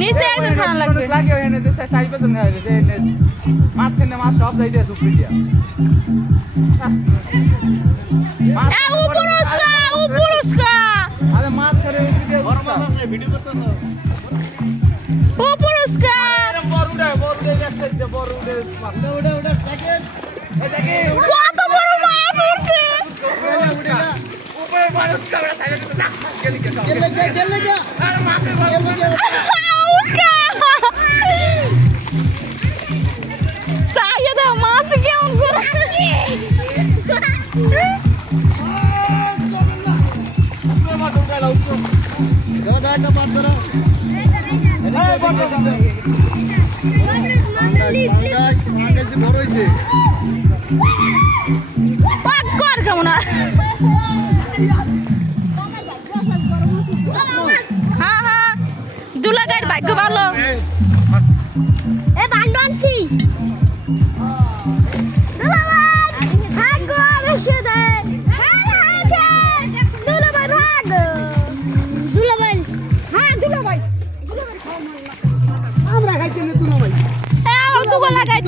নিচে একদম খারাপ লাগবে লাগে এনে যে সাইবে তো না যে এনে মাছ কিনে মাছ সব যাইতে সুপ্রি দিয়া উপরস্কা আরে মাছ করে বড় মাছ আছে ভিডিও করতেছ উপরস্কা বড় দেখতে বড় উড়ে দেখে এই দেখে কত বড় মাছ উঠছে উপরে মাছ কামড়া সাইবে তো না গেলি কে আরে মাছের উস্কা সাইয়দা মাছ কেমন করে দুলাগাইর ভাগ্য ভালো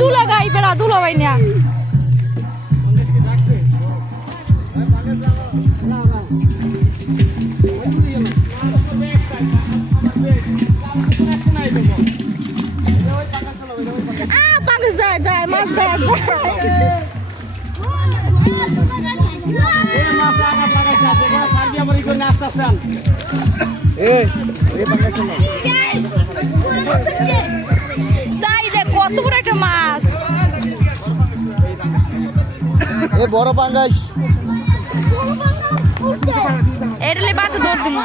দুলাগাই বেড়া দুলাভাই না যায় মাছ যায় যাই দেখ কত বড় একটা মাছ বড় পাঙ্গাস এটালে বাতে দৌড় দিন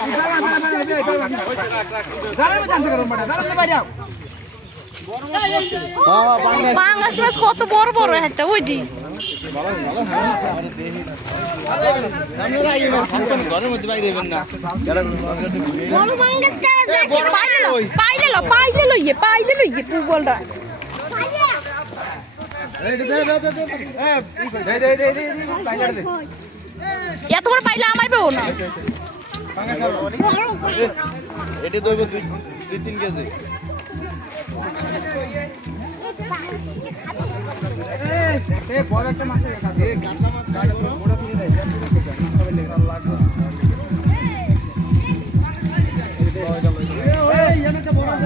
পাঙ্গাস মাছ কত বড় বড় একটা ওই দি পাইলে লইয়ে বলটা এত বড় পাইলে আমাইবেও না এটা তো 2-3 কেজি বড় একটা মাছ আছে গান্ডা মাছ ওটা তুলে দেয়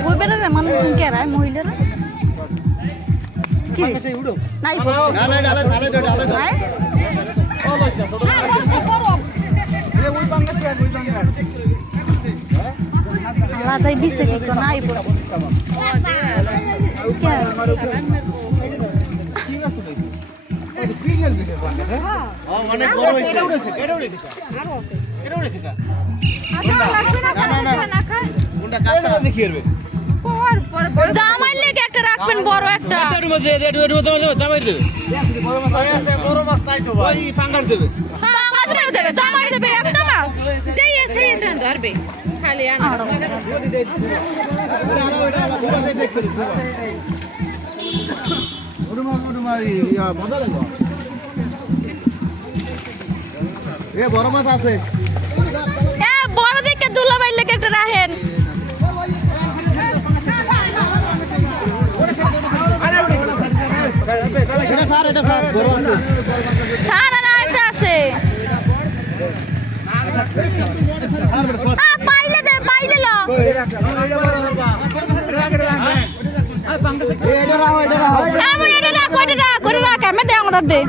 ওই বেড়ারে মানুষজন কে রায় মহিলারা নাই রাজাই 20 থেকে নাই অনেক বড় হইছে কোনটা কাটটা দেখিয়ে দিবে জামাই লেগে একটা রাখবেন বড় একটা জামাই দেবে বড় মাছ তাই তো ভাই ফাঙ্গাস দেবে জামাই দেবে একটা মাছ ধরবে খালি বড় মাছ আছে বড় দিকে দুলাভাই লেগে একটা রাখেন আছে পাইলে দে পাইলে লো করে রাখ আমি দে আমাদের দে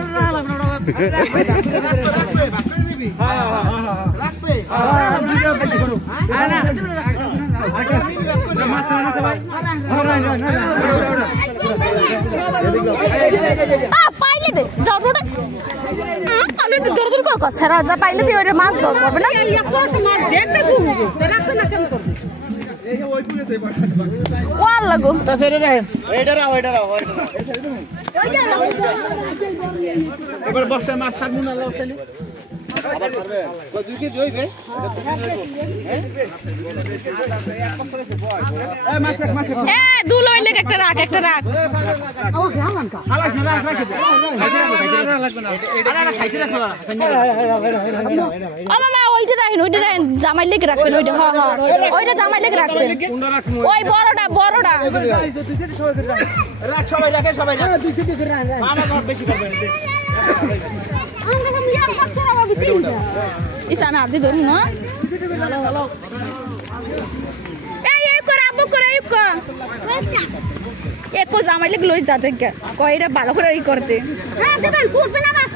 পাইলে দে জরুরি আমি তো দূর দূর কর সেরা যা পাইলে দি ওরে মাছ ধর হবে না ওয়াল লাগো এবার বর্ষায় মাছ থাকবো না আবার পারবে কই 2 কেজি হইবে এই মাছ এ দুল হইলে একটা রাখ একটা রাখ হালাস না রাখ রাখ লাগবে না এটা খাইতে রাখো ও মামা ওইটা রাখেন জামাই লেগে রাখবেন ওইটা হ্যাঁ হ্যাঁ ওইটা জামাই লেগে রাখবেন ওই বড়টা রাখ সবাই রাখে সবাই রাখ দুই সিটি করে রাখ মামা ঘর বেশি করবে ইসা আমি আদি ধরুন না এই করে আব্বু করে এই কর একো জামাই লেগে লই যাতে কয়টা ভালো করে ই করতে হ্যাঁ দেবেন করবে না বাস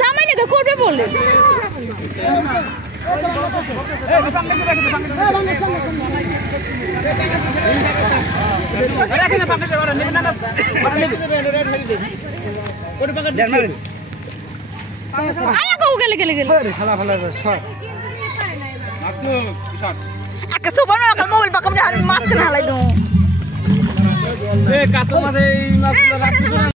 জামাই লেগে করবে বলে মোবাইল পাকাম মাছ কেন হালাই দো কাতল মাছ এই মাছগুলো